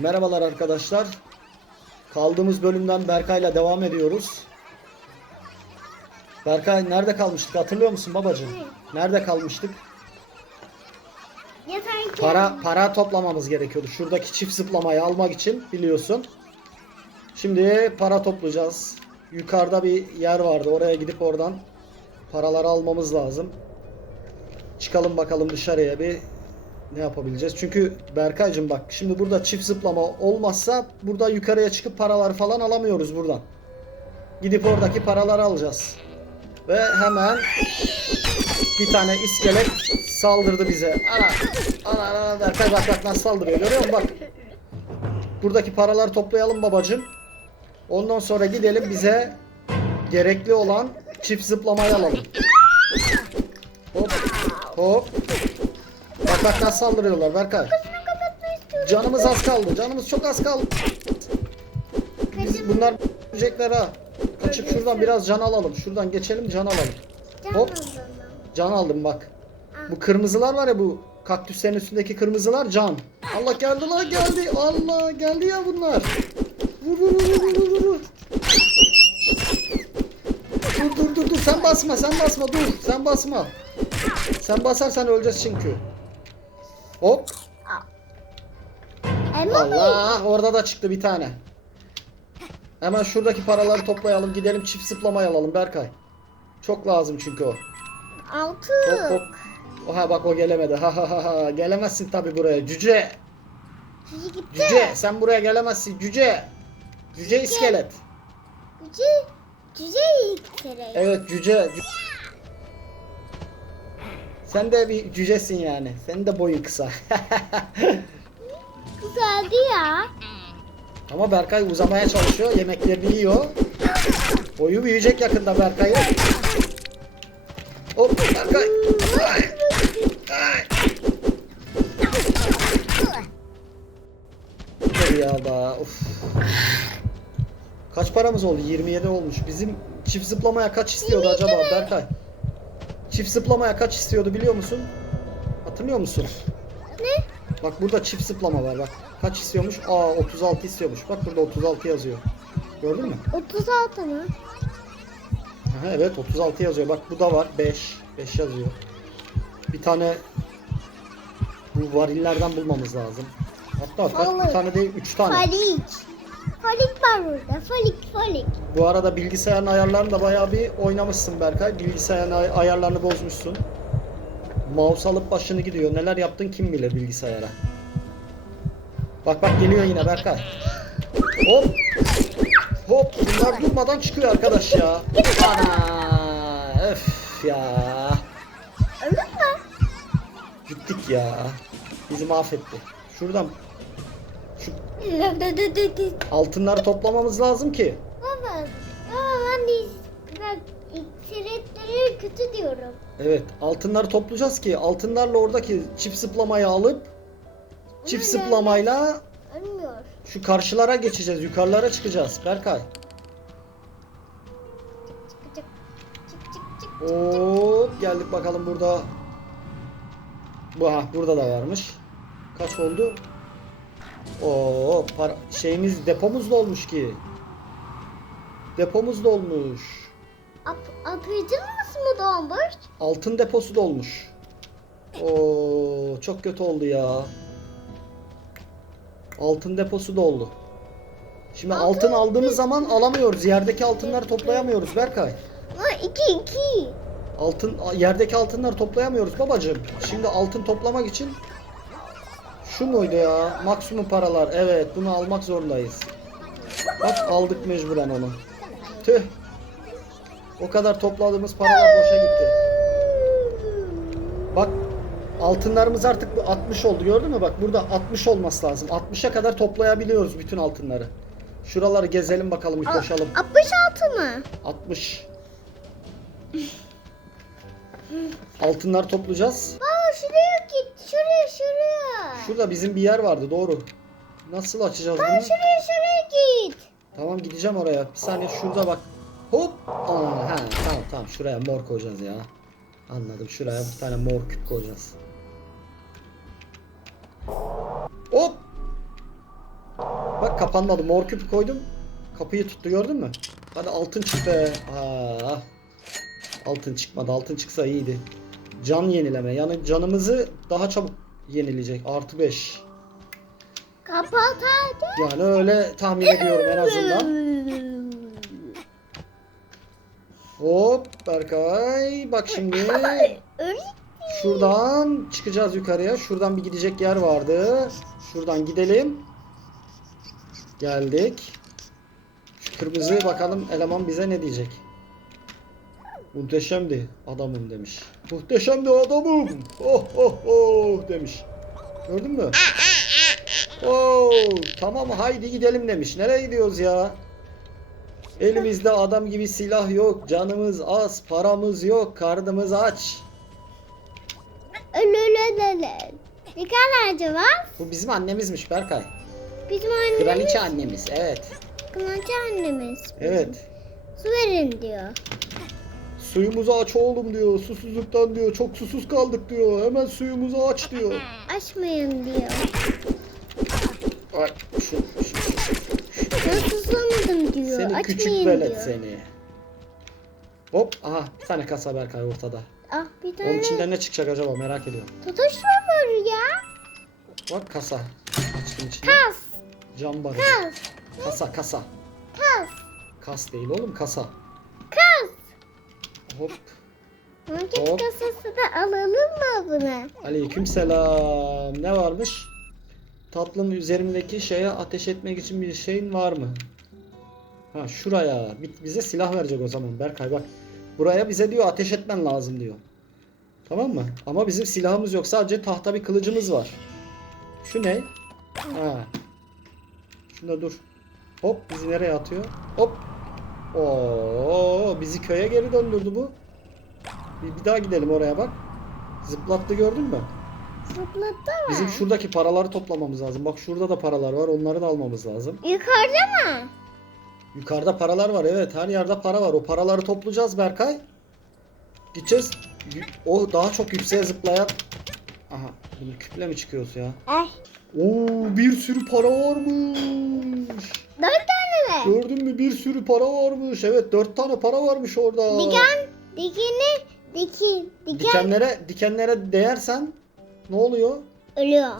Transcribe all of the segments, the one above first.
Merhabalar arkadaşlar. Kaldığımız bölümden Berkay'la devam ediyoruz. Berkay nerede kalmıştık hatırlıyor musun babacığım? Nerede kalmıştık? Yeter ki Para para toplamamız gerekiyordu. Şuradaki çift zıplamayı almak için biliyorsun. Şimdi para toplayacağız. Yukarıda bir yer vardı. Oraya gidip oradan paraları almamız lazım. Çıkalım bakalım dışarıya bir ne yapabileceğiz? Çünkü Berkaycığım bak şimdi burada çift zıplama olmazsa burada yukarıya çıkıp paraları falan alamıyoruz buradan. Gidip oradaki paraları alacağız. Ve hemen bir tane iskelet saldırdı bize. Ana, ana, ana Berkay bak bak nasıl saldırıyor görüyor musun bak. Buradaki paraları toplayalım babacığım. Ondan sonra gidelim bize gerekli olan çift zıplamayı alalım. Hop hop. Nasıl saldırıyorlar Berkay. Canımız az kaldı. Canımız çok az kaldı. Biz bunlar ölecekler ha. Kaçıp şuradan biraz can alalım. Şuradan geçelim can alalım. Hop. Can aldım bak. Bu kırmızılar var ya bu kaktüslerin üstündeki kırmızılar can. Allah geldi lan geldi. Allah geldi ya bunlar. Vur vur vur vur vur vur. Dur dur dur dur sen basma sen basma dur sen basma. Sen basarsan öleceğiz çünkü. Hop. Allah orada da çıktı bir tane. Hemen şuradaki paraları toplayalım gidelim çift zıplamayı alalım Berkay. Çok lazım çünkü o. Altı. Hop hop. Oha bak o gelemedi. Ha ha ha ha. Gelemezsin tabi buraya. Cüce. Cüce gitti. Cüce. Sen buraya gelemezsin. Cüce. Cüce iskelet. Cüce. Cüce kere. Evet cüce. Cü- Sen de bir cücesin yani. Senin de boyun kısa. Güzeldi ya. Ama Berkay uzamaya çalışıyor. Yemeklerini yiyor. Boyu büyüyecek yakında Berkay'ın. Hop Berkay. Ay. Ay. Dur ya da of. Kaç paramız oldu? 27 olmuş. Bizim çift zıplamaya kaç istiyordu acaba Berkay? Çift zıplamaya kaç istiyordu biliyor musun? Hatırlıyor musun? Ne? Bak burada çift zıplama var bak. Kaç istiyormuş? Aa 36 istiyormuş. Bak burada 36 yazıyor. Gördün mü? 36 mı? Aha, evet 36 yazıyor. Bak bu da var. 5. 5 yazıyor. Bir tane bu varillerden bulmamız lazım. Hatta kaç bir tane değil 3 tane. Falik. Falik var burada. Falik falik. Bu arada bilgisayarın ayarlarını da bayağı bir oynamışsın Berkay. Bilgisayarın ay- ayarlarını bozmuşsun. Mouse alıp başını gidiyor. Neler yaptın kim bilir bilgisayara. Bak bak geliyor yine Berkay. Hop. Hop bunlar durmadan çıkıyor arkadaş ya. Ana. Öf ya. Öldün mü? Gittik ya. Bizi mahvetti. Şuradan şu altınları toplamamız lazım ki. Baba. Baba ben de bak iksiretleri kötü diyorum. Evet, altınları toplayacağız ki altınlarla oradaki çift zıplamayı alıp çift Ama zıplamayla Ölmüyor. şu karşılara geçeceğiz, yukarılara çıkacağız Berkay. Çık çık çık çık çık. Hop geldik bakalım burada. Bu ha burada da varmış. Kaç oldu? Oo para, şeyimiz depomuz dolmuş ki. Depomuz dolmuş. Ap apıcımız mı dolmuş? Altın deposu dolmuş. Oo çok kötü oldu ya. Altın deposu doldu. Şimdi Altın altın aldığımız zaman alamıyoruz. Yerdeki altınları toplayamıyoruz Berkay. Ama iki iki. Altın yerdeki altınları toplayamıyoruz babacığım. Şimdi altın toplamak için şu muydu ya? Maksimum paralar. Evet, bunu almak zorundayız. Bak aldık mecburen onu. Tüh. O kadar topladığımız paralar boşa gitti. Bak altınlarımız artık bu 60 oldu gördün mü? Bak burada 60 olması lazım. 60'a kadar toplayabiliyoruz bütün altınları. Şuraları gezelim bakalım bir koşalım. 66 mı? 60. Altınlar toplayacağız. Baba şuraya git. Şuraya şuraya. Şurada bizim bir yer vardı doğru. Nasıl açacağız bunu? şuraya şuraya git. Tamam gideceğim oraya. Bir saniye şurada bak. Hop. Aa, ha, tamam tamam şuraya mor koyacağız ya. Anladım şuraya bir tane mor küp koyacağız. Hop. Bak kapanmadı. Mor küp koydum. Kapıyı tuttu gördün mü? Hadi altın çık be. Aa, altın çıkmadı. Altın çıksa iyiydi. Can yenileme. Yani canımızı daha çabuk yenilecek. Artı 5. Kapat hadi. Yani öyle tahmin ediyorum en azından. Hop Berkay. Bak şimdi. Şuradan çıkacağız yukarıya. Şuradan bir gidecek yer vardı. Şuradan gidelim. Geldik. Şu kırmızı bakalım eleman bize ne diyecek. Muhteşemdi adamım demiş. Muhteşemdi adamım. Oh oh oh demiş. Gördün mü? Oh tamam haydi gidelim demiş. Nereye gidiyoruz ya? Elimizde adam gibi silah yok. Canımız az. Paramız yok. Karnımız aç. Ne kadar acaba? Bu bizim annemizmiş Berkay. Bizim annemiz. Kraliçe annemiz. Evet. Kraliçe annemiz. Evet. Su verin diyor. Suyumuzu aç oğlum diyor. Susuzluktan diyor. Çok susuz kaldık diyor. Hemen suyumuzu aç diyor. Açmayın diyor. Ay, şu, şu, şu. Ben susamadım diyor. Seni küçük Açmayın velet diyor. seni. Hop aha bir tane kasa Berkay ortada. Ah bir Onun tane içinde ne çıkacak acaba merak ediyorum. totoş var ya. Bak kasa. Açtım içine. Kas. Cam barı. Kas. Kasa kasa. Kas. Kas değil oğlum kasa. Hop. Market Hop. kasası da alalım mı bunu? Aleyküm selam. Ne varmış? Tatlının üzerimdeki şeye ateş etmek için bir şeyin var mı? Ha şuraya. Bi- Bize silah verecek o zaman Berkay bak. Buraya bize diyor ateş etmen lazım diyor. Tamam mı? Ama bizim silahımız yok. Sadece tahta bir kılıcımız var. Şu ne? Ha. Şunda dur. Hop bizi nereye atıyor? Hop. Oo bizi köye geri döndürdü bu. Bir, bir daha gidelim oraya bak. Zıplattı gördün mü? Zıpladı mı? Bizim şuradaki paraları toplamamız lazım. Bak şurada da paralar var. Onları da almamız lazım. Yukarıda mı? Yukarıda paralar var. Evet her yerde para var. O paraları toplayacağız Berkay. Gideceğiz. O daha çok yükseğe zıplayan. Aha. Bunu küple mi çıkıyoruz ya? Ay. Oo bir sürü para varmış. Dört tane mi? Gördün mü? Bir sürü para varmış. Evet dört tane para varmış orada. Diken. Dikeni. Dikin. Diken. Dikenlere, dikenlere değersen ne oluyor? Ölüyor.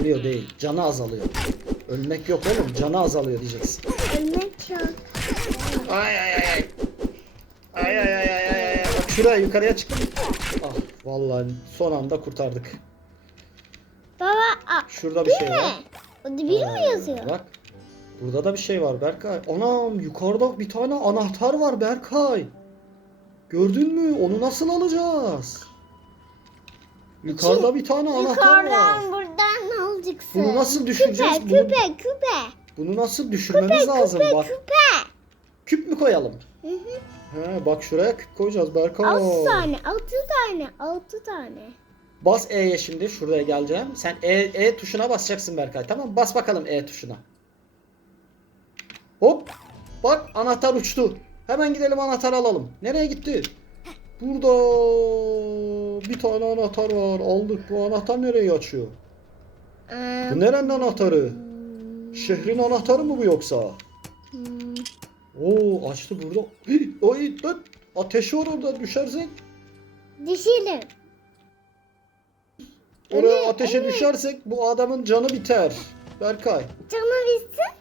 Ölüyor değil. Canı azalıyor. Ölmek yok oğlum. Canı azalıyor diyeceksin. Ölmek çok. Ay ay ay ay. Ay ay ay ay. Bak şuraya yukarıya çıktım. Ah vallahi son anda kurtardık. Baba. Aa, Şurada bir şey mi? var. O da bir mi Ee, yazıyor? Bak. Burada da bir şey var Berkay. Anam yukarıda bir tane anahtar var Berkay. Gördün mü? Onu nasıl alacağız? Yukarıda bir tane anahtar var. Yukarıdan buradan alacaksın? Bunu nasıl düşüreceğiz? Küpe, Bunu- küpe, küpe. Bunu nasıl düşürmemiz lazım bak. Küpe. Küp mü koyalım? Hı hı. He bak şuraya küp koyacağız Berkay. Altı tane, altı tane, altı tane. Bas E'ye şimdi şuraya geleceğim. Sen E, E tuşuna basacaksın Berkay. Tamam bas bakalım E tuşuna. Hop. Bak anahtar uçtu. Hemen gidelim anahtar alalım. Nereye gitti? Burada bir tane anahtar var. Aldık. Bu anahtar nereyi açıyor? Ee, Bu nerenin anahtarı? Şehrin anahtarı mı bu yoksa? hmm, Oo açtı burada. Hii, Ay lan ateş var orada düşersek. Dişilim. Oraya ateşe düşersek bu adamın canı biter. Berkay. Canı bitsin.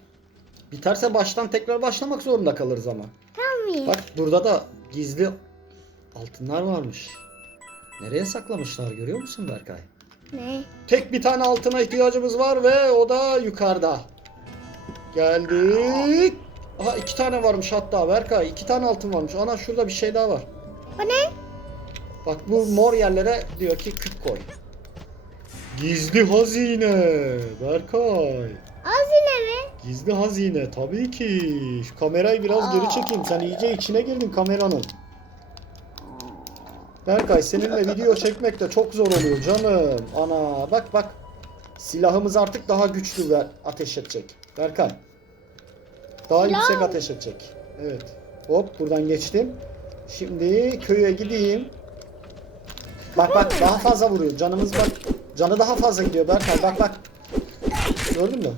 Biterse baştan tekrar başlamak zorunda kalırız ama. Kalmayayım. Bak burada da gizli altınlar varmış. Nereye saklamışlar görüyor musun Berkay? Ne? Tek bir tane altına ihtiyacımız var ve o da yukarıda. Geldik. Aha iki tane varmış hatta Berkay. iki tane altın varmış. Ana şurada bir şey daha var. Bu ne? Bak bu mor yerlere diyor ki küp koy. Gizli hazine Berkay. Hazine mi? Gizli hazine tabii ki. Şu kamerayı biraz geri çekeyim. Sen iyice içine girdin kameranın. Berkay seninle video çekmek de çok zor oluyor canım. Ana bak bak. Silahımız artık daha güçlü ve ateş edecek. Berkay. Daha Silah yüksek ateş edecek. Evet. Hop buradan geçtim. Şimdi köye gideyim. Bak bak daha fazla vuruyor. Canımız bak. Canı daha fazla gidiyor Berkay. Bak bak. Gördün mü?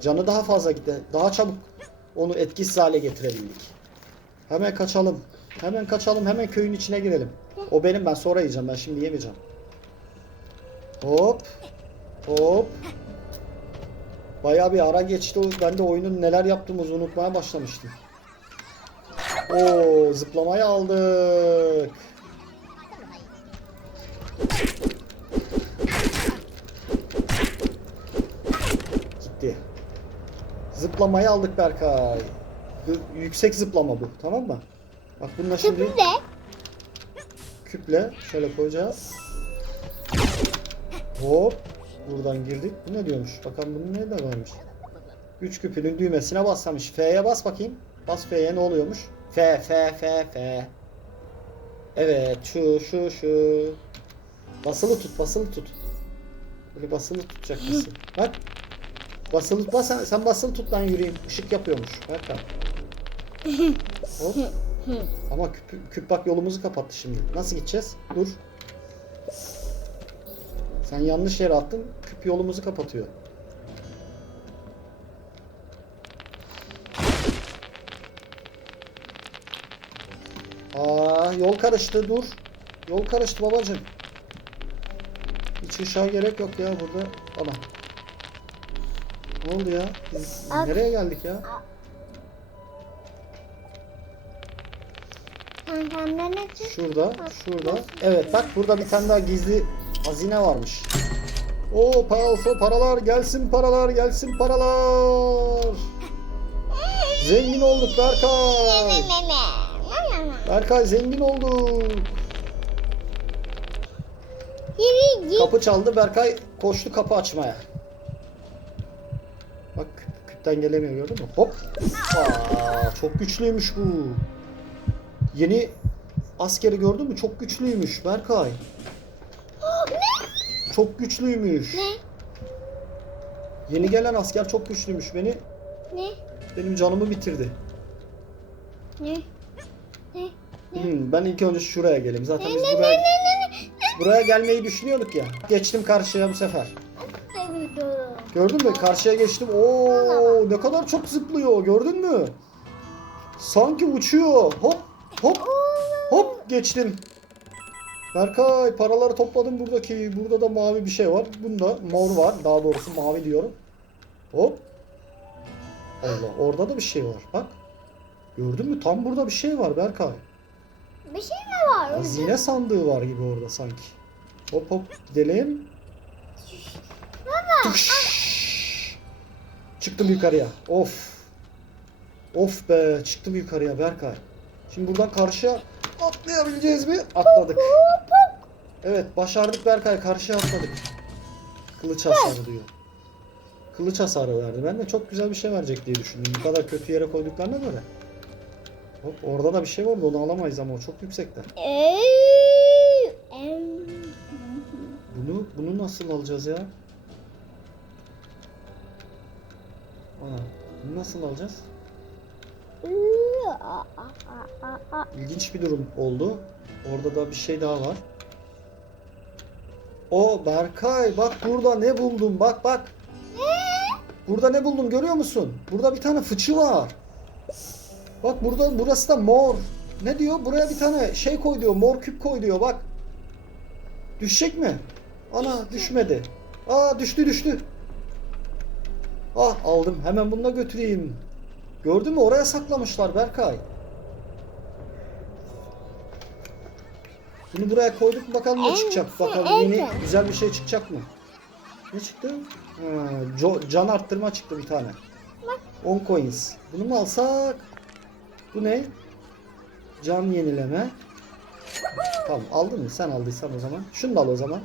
Canı daha fazla gitti. Daha çabuk onu etkisiz hale getirebildik. Hemen kaçalım. Hemen kaçalım. Hemen köyün içine girelim. O benim ben sonra yiyeceğim. Ben şimdi yemeyeceğim. Hop. Hop. Bayağı bir ara geçti. Ben de oyunun neler yaptığımızı unutmaya başlamıştım. Oo, zıplamayı aldık. Gitti. Zıplamayı aldık Berkay. Hı- Yüksek zıplama bu. Tamam mı? Bak bununla şimdi Tüpü de. küple şöyle koyacağız. Hop. Buradan girdik. Bu ne diyormuş? Bakalım bunun ne de varmış. Güç küpünün düğmesine baslamış. F'ye bas bakayım. Bas F'ye ne oluyormuş? F, F, F, F. Evet. Şu, şu, şu. Basılı tut, basılı tut. Böyle basılı tutacak mısın? Bak. Basılı. Bas, sen, sen basılı tut ben yürüyeyim. Işık yapıyormuş. Bak. Hop. Ama küp, küp bak yolumuzu kapattı şimdi. Nasıl gideceğiz? Dur. Sen yanlış yere attın. Küp yolumuzu kapatıyor. Aa, yol karıştı. Dur. Yol karıştı babacığım. Hiç ışığa gerek yok ya burada. Ana. Ne oldu ya? Biz Ak- nereye geldik ya? Kendine çık. Şurada, şurada. Evet bak burada bir tane daha gizli hazine varmış. O pahalı paralar gelsin paralar gelsin paralar. Zengin olduk Berkay. Berkay zengin olduk. Yürü git. Kapı çaldı Berkay koştu kapı açmaya. Bak küp- küpten gelemiyor gördün mü? Hop. Aa, çok güçlüymüş bu. Yeni askeri gördün mü? Çok güçlüymüş Berkay. Çok güçlüymüş. Ne? Yeni gelen asker çok güçlüymüş. Beni Ne? benim canımı bitirdi. Ne? Ne? Hmm, ben ilk önce şuraya geleyim. Zaten biz buraya buraya gelmeyi düşünüyorduk ya. Geçtim karşıya bu sefer. Ne? Gördün mü? Karşıya geçtim. Oo, ne kadar çok zıplıyor. Gördün mü? Sanki uçuyor. Hop, hop, hop geçtim. Berkay paraları topladım buradaki. Burada da mavi bir şey var. Bunda mor var. Daha doğrusu mavi diyorum. Hop. Allah orada da bir şey var. Bak. Gördün mü? Tam burada bir şey var Berkay. Bir şey mi var? Hazine sandığı var gibi orada sanki. Hop hop gidelim. Tıkş. Çıktım yukarıya. Of. Of be çıktım yukarıya Berkay. Şimdi buradan karşıya atlayabileceğiz mi? Atladık. Evet başardık Berkay karşıya atladık. Kılıç hasarı diyor. Kılıç hasarı verdi. Ben de çok güzel bir şey verecek diye düşündüm. Bu kadar kötü yere koyduklarına göre. Hop orada da bir şey vardı onu alamayız ama o çok yüksekte. Bunu bunu nasıl alacağız ya? Nasıl alacağız? İlginç bir durum oldu. Orada da bir şey daha var. O Berkay bak burada ne buldum bak bak. Burada ne buldum görüyor musun? Burada bir tane fıçı var. Bak burada burası da mor. Ne diyor? Buraya bir tane şey koy diyor. Mor küp koy diyor bak. Düşecek mi? Ana düşmedi. Aa düştü düştü. Ah aldım. Hemen bunu da götüreyim. Gördün mü? Oraya saklamışlar Berkay. Bunu buraya koyduk bakalım ne çıkacak. Bakalım yeni güzel bir şey çıkacak mı? Ne çıktı? Ha, can arttırma çıktı bir tane. 10 coins. Bunu mu alsak? Bu ne? Can yenileme. Tamam aldın mı? Sen aldıysan o zaman. Şunu da al o zaman.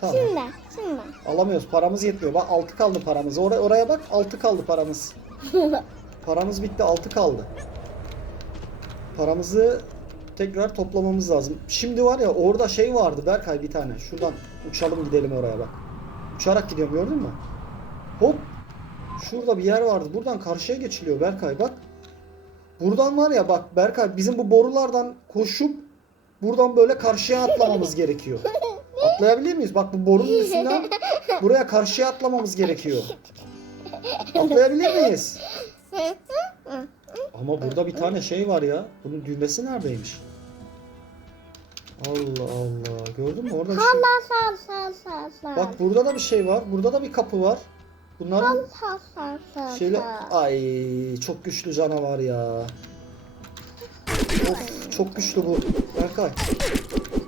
Tamam. Şimdi, şimdi. Alamıyoruz. Paramız yetmiyor. Bak 6 kaldı paramız. Oraya, oraya bak 6 kaldı paramız. Paramız bitti 6 kaldı. Paramızı tekrar toplamamız lazım. Şimdi var ya orada şey vardı Berkay bir tane. Şuradan uçalım gidelim oraya bak. Uçarak gidiyorum gördün mü? Hop. Şurada bir yer vardı. Buradan karşıya geçiliyor Berkay bak. Buradan var ya bak Berkay bizim bu borulardan koşup buradan böyle karşıya atlamamız gerekiyor. Atlayabilir miyiz? Bak bu borunun üstünden buraya karşıya atlamamız gerekiyor. Atlayabilir miyiz? Ama burada bir tane şey var ya. Bunun düğmesi neredeymiş? Allah Allah. Gördün mü? Orada bir şey. Salla sal sal sal sal. Bak burada da bir şey var. Burada da bir kapı var. Bunların Sal sal sal sal. şeyle sal. ay çok güçlü canavar ya. Of çok güçlü bu. Berkay.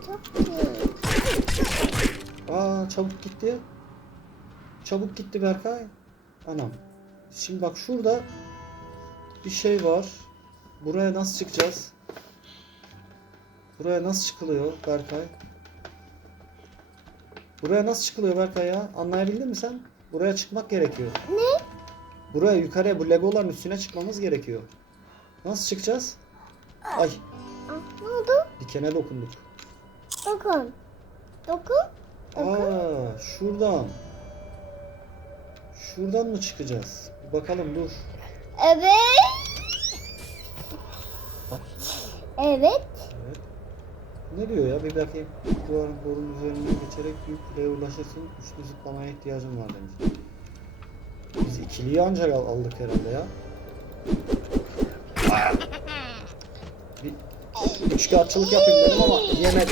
Çok iyi. Aa çabuk gitti. Çabuk gitti Berkay. Anam. Şimdi bak şurada bir şey var. Buraya nasıl çıkacağız? Buraya nasıl çıkılıyor Berkay? Buraya nasıl çıkılıyor Berkay ya? Anlayabildin mi sen? Buraya çıkmak gerekiyor. Ne? Buraya yukarıya bu legoların üstüne çıkmamız gerekiyor. Nasıl çıkacağız? Ay ne oldu? dikene dokunduk. Dokun. Dokun. Aa şuradan. Şuradan mı çıkacağız? Bakalım dur. Evet. Evet. Evet. Ne diyor ya? Bir bakayım. Duvarın borunun üzerinden geçerek büyük kuleye ulaşırsın. Üçlü zıplamaya ihtiyacım var demiş. Biz ikiliyi ancak al- aldık herhalde ya. Bir üçkağıtçılık yapayım dedim ama yemedi.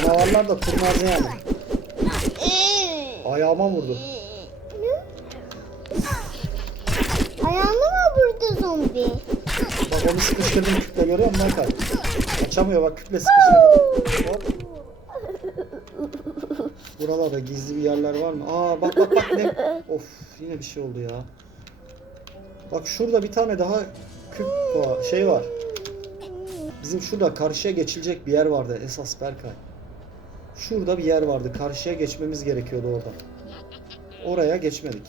Canavarlar da kurnaz yani. Ayağıma vurdu. Ayağını mı vurdu zombi? Bak onu sıkıştırdım küple görüyor musun Berkay? Kaçamıyor bak küple sıkıştırdım. Hop. Buralarda gizli bir yerler var mı? Aa bak bak bak ne? Of yine bir şey oldu ya. Bak şurada bir tane daha küp şey var. Bizim şurada karşıya geçilecek bir yer vardı esas Berkay. Şurada bir yer vardı. Karşıya geçmemiz gerekiyordu orada. Oraya geçmedik.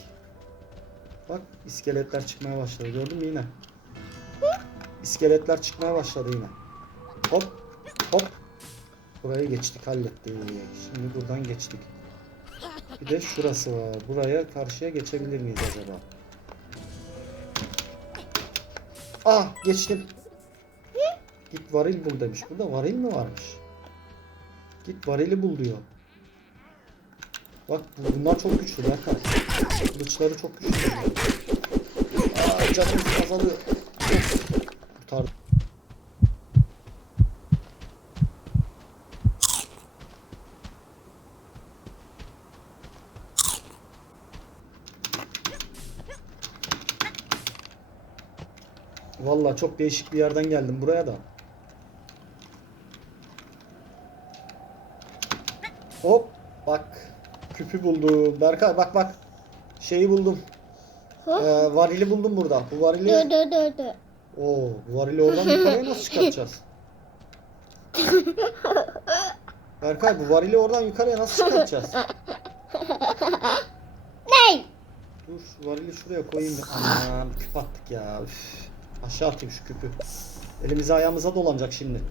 Bak iskeletler çıkmaya başladı. Gördün mü yine? İskeletler çıkmaya başladı yine. Hop hop. Burayı geçtik hallettik. Şimdi buradan geçtik. Bir de şurası var. Buraya karşıya geçebilir miyiz acaba? Ah geçtim. Git varil bul demiş. Burada varil mi varmış? Git varili bul diyor. Bak bu- bunlar çok güçlü Berkay. Kılıçları çok güçlü. Aa canımız azalıyor. Kurtardım. Vallahi çok değişik bir yerden geldim buraya da. Hop bak küpü buldum. Berkay bak bak. Şeyi buldum. Ee, varili buldum burada. Bu varili Dur dur dur dur. Oo, bu varili oradan yukarıya nasıl çıkartacağız? Berkay bu varili oradan yukarıya nasıl çıkartacağız? Ne? Dur varili şuraya koyayım. Aman küp attık ya. Üf. Aşağı atayım şu küpü. Elimize ayağımıza dolanacak şimdi.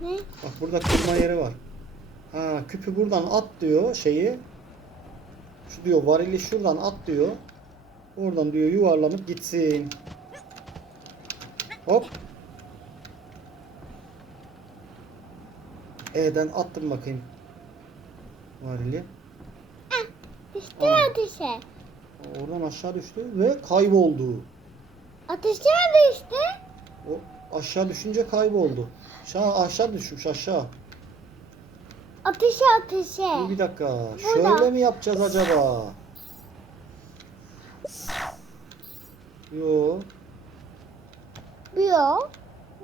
Ne? Bak burada kırma yeri var. Ha küpü buradan at diyor şeyi. Şu diyor varili şuradan at diyor. Oradan diyor yuvarlanıp gitsin. Hop. E'den attım bakayım. Varili. Düştü Aa. ateşe. Oradan aşağı düştü ve kayboldu. Ateşe mi düştü? O aşağı düşünce kayboldu. Aşağı aşağı düşmüş aşağı. Ateşe ateşe. Dur bir dakika. Burada. Şöyle mi yapacağız acaba? Yo. Bu yok.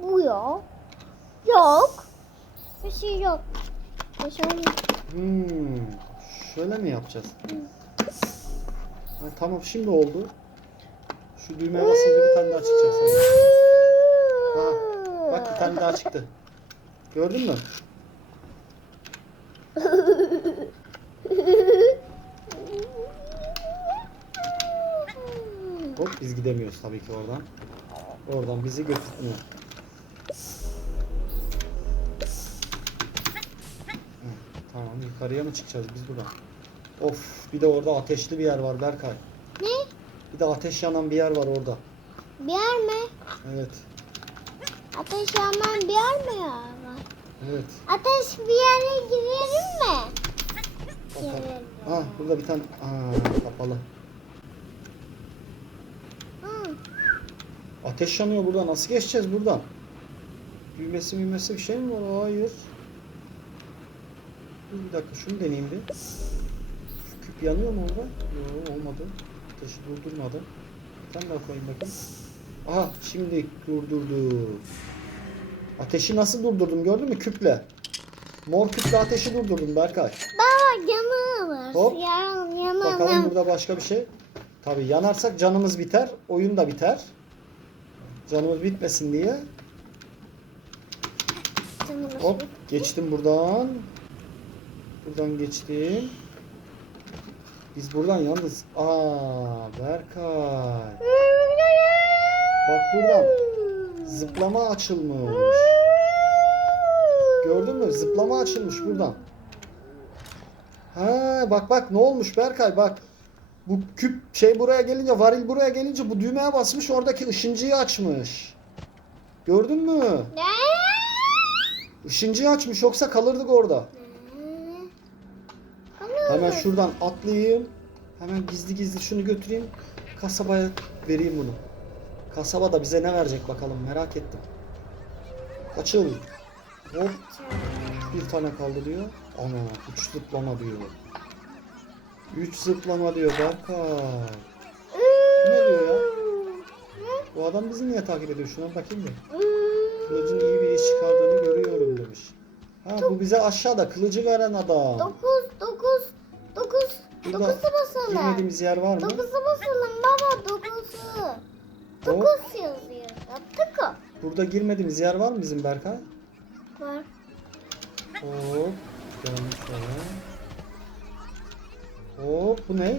Bu yok. Yok. Bir şey yok. Yok. Hmm. Şöyle mi yapacağız? Ha, tamam şimdi oldu. Şu düğmeye basınca bir tane daha çıkacak sana. Ha, bak bir tane daha çıktı. Gördün mü? Hop biz gidemiyoruz tabii ki oradan. Oradan bizi götürmüyor. Hı, Tamam yukarıya mı çıkacağız biz buradan? Of bir de orada ateşli bir yer var Berkay. Ne? Bir de ateş yanan bir yer var orada. Bir yer mi? Evet. Ateş yanan bir yer mi ya? Evet. Ateş bir yere girelim mi? Gelelim. Ha burada bir tane Aa, kapalı. Hı. Ateş yanıyor burada. Nasıl geçeceğiz buradan? Büyümesi büyümesi bir şey mi var? Hayır. Bir dakika şunu deneyeyim bir. Şu küp yanıyor mu orada? Yok olmadı. Ateşi durdurmadı. Bir tane daha koyayım bakayım. Aha şimdi durdurdu. Ateşi nasıl durdurdum gördün mü küple? Mor küple ateşi durdurdum Berkay. Baba var. Hop. Yan, yana, Bakalım burada başka bir şey. Tabi yanarsak canımız biter. Oyun da biter. Canımız bitmesin diye. Hop geçtim buradan. Buradan geçtim. Biz buradan yalnız. Aa Berkay. Bak buradan zıplama açılmış. Gördün mü? Zıplama açılmış buradan. Ha bak bak ne olmuş Berkay bak. Bu küp şey buraya gelince varil buraya gelince bu düğmeye basmış oradaki ışıncıyı açmış. Gördün mü? Ne? Işıncıyı açmış yoksa kalırdık orada. Hemen şuradan atlayayım. Hemen gizli gizli şunu götüreyim. Kasabaya vereyim bunu. Kasaba da bize ne verecek bakalım merak ettim. Açıl. Hop bir tane kaldı diyor. Ana üç zıplama diyor. Üç zıplama diyor Berkay. Ne diyor ya? Bu adam bizi niye takip ediyor? Şuna bakayım bir. Kılıcın iyi bir iş çıkardığını görüyorum demiş. Ha bu bize aşağıda kılıcı veren adam. Dokuz, dokuz, dokuz, Burada dokuzu basalım. Girmediğimiz yer var mı? Dokuzu basalım baba, Dokuz yazıyor. O. Burada girmediğimiz yer var mı bizim Berkay? Var. Hop. Gelmiş şöyle. Hop bu ne?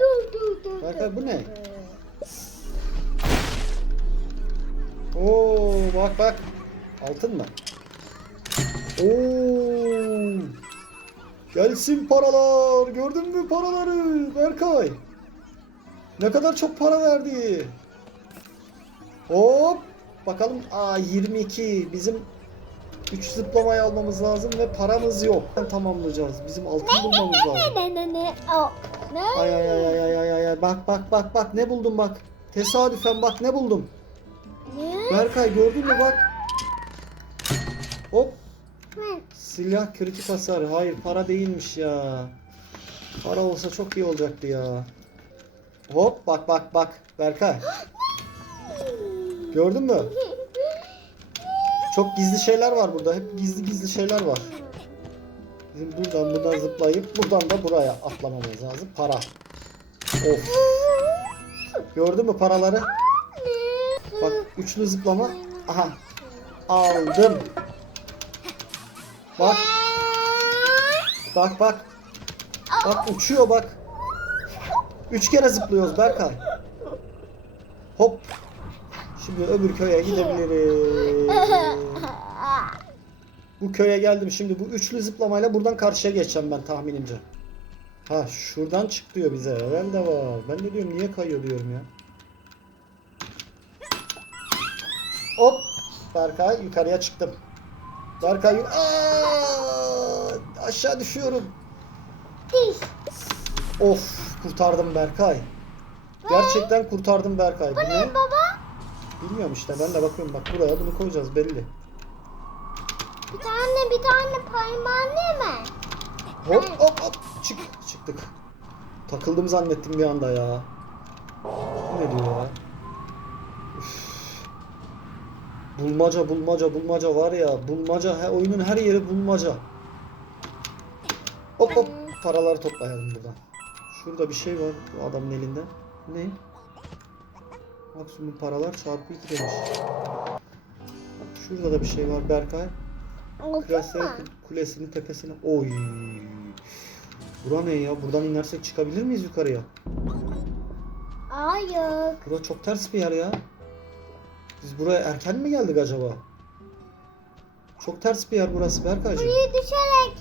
Dur, dur, dur, Berkay, bu ne? Oo bak bak. Altın mı? Oo. Gelsin paralar. Gördün mü paraları Berkay? Ne kadar çok para verdi. Hop. Bakalım. Aa 22. Bizim 3 zıplamayı almamız lazım ve paramız yok. Tamamlayacağız. Bizim altın bulmamız lazım. Ne ne ne? O. Ne? Ay ay ay ay ay ay ay ay. Bak bak bak bak ne buldum bak. Tesadüfen bak ne buldum. Ne? Berkay gördün mü bak. Hop Ne? silah kritik hasar. Hayır para değilmiş ya. Para olsa çok iyi olacaktı ya. Hop bak bak bak Berkay. Gördün mü? Çok gizli şeyler var burada. Hep gizli gizli şeyler var. Bizim buradan buradan zıplayıp buradan da buraya atlamamız lazım. Para. Of. Gördün mü paraları? Bak üçlü zıplama. Aha. Aldım. Bak bak bak. Bak uçuyor bak. Üç kere zıplıyoruz Berkay. Hop. Şimdi öbür köye gidebiliriz. Bu köye geldim şimdi bu üçlü zıplamayla buradan karşıya geçeceğim ben tahminimce. Ha şuradan çık diyor bize. Ben de var. Ben de diyorum niye kayıyor diyorum ya. Hop. Berkay yukarıya çıktım. Berkay Aa, aşağı düşüyorum. Of kurtardım Berkay. Gerçekten kurtardım Berkay. Bu ne? Baba. Bilmiyorum işte ben de bakıyorum bak buraya bunu koyacağız belli. Bir tane bir tane parmağını mi? Hop hop hop çık çıktık. Takıldım zannettim bir anda ya. Bu ne diyor ya? Üf. Bulmaca bulmaca bulmaca var ya bulmaca he, oyunun her yeri bulmaca. Hop hop paraları toplayalım buradan. Şurada bir şey var bu adamın elinde. Ne? Maksimum paralar çarpı 2 demiş. Şurada da bir şey var Berkay. Mu? kulesinin tepesine. Oy. Bura ne ya? Buradan inersek çıkabilir miyiz yukarıya? Hayır. Bura çok ters bir yer ya. Biz buraya erken mi geldik acaba? Çok ters bir yer burası Berkaycığım. Buraya düşerek.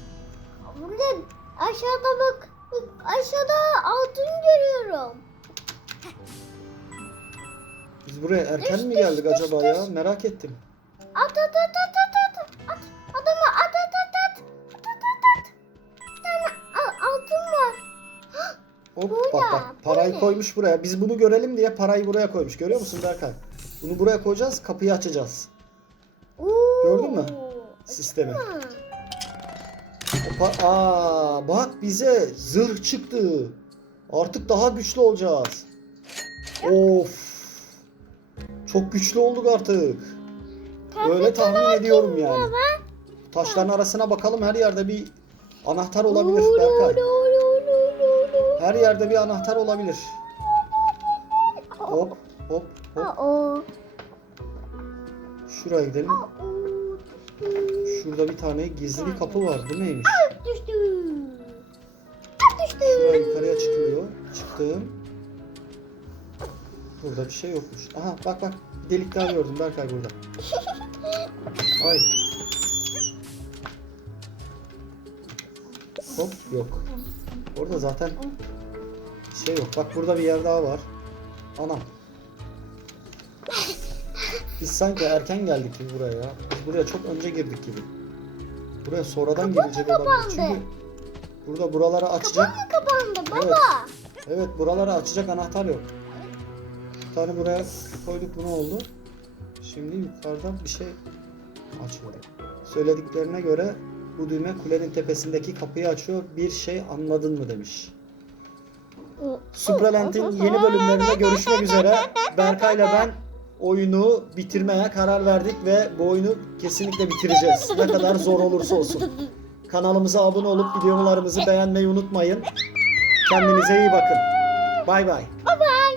Burada aşağıda bak. Aşağıda altın görüyorum. Biz buraya erken Düş, mi geldik düş, acaba düş. ya? Merak ettim. At at at at at at. At adamı at at at at. At at at at. Al- altın var. Hah, Hop bak Burada, bak parayı böyle. koymuş buraya. Biz bunu görelim diye parayı buraya koymuş. Görüyor musun Berkay? Bunu buraya koyacağız kapıyı açacağız. Oo. Gördün mü? Sistemi. Açma. O pa- Aa, bak bize zırh çıktı. Artık daha güçlü olacağız. Of. Çok güçlü olduk artık. Öyle tahmin ediyorum yani. Taşların arasına bakalım her yerde bir anahtar olabilir Berkay. Her yerde bir anahtar olabilir. Hop hop hop. Şuraya gidelim. Şurada bir tane gizli kapı var. Bu neymiş? Düştü. Düştü. Şuraya yukarıya çıkılıyor. Çıktım. Burada bir şey yokmuş. Aha bak bak. Bir delik daha gördüm Berkay burada. Ay. Hop yok. Orada zaten şey yok. Bak burada bir yer daha var. Anam. Biz sanki erken geldik gibi buraya buraya çok önce girdik gibi. Buraya sonradan girecek olabilir. kapandı. Çünkü burada buraları açacak. Kapandı baba. Evet. Evet buraları açacak anahtar yok. Bir tane buraya koyduk bu ne oldu? Şimdi yukarıdan bir şey açıldı. Söylediklerine göre bu düğme kulenin tepesindeki kapıyı açıyor. Bir şey anladın mı demiş. Supralent'in yeni bölümlerinde görüşmek üzere. Berkay'la ben oyunu bitirmeye karar verdik ve bu oyunu kesinlikle bitireceğiz. Ne kadar zor olursa olsun. Kanalımıza abone olup videolarımızı beğenmeyi unutmayın. Kendinize iyi bakın. Bay bay. Baba.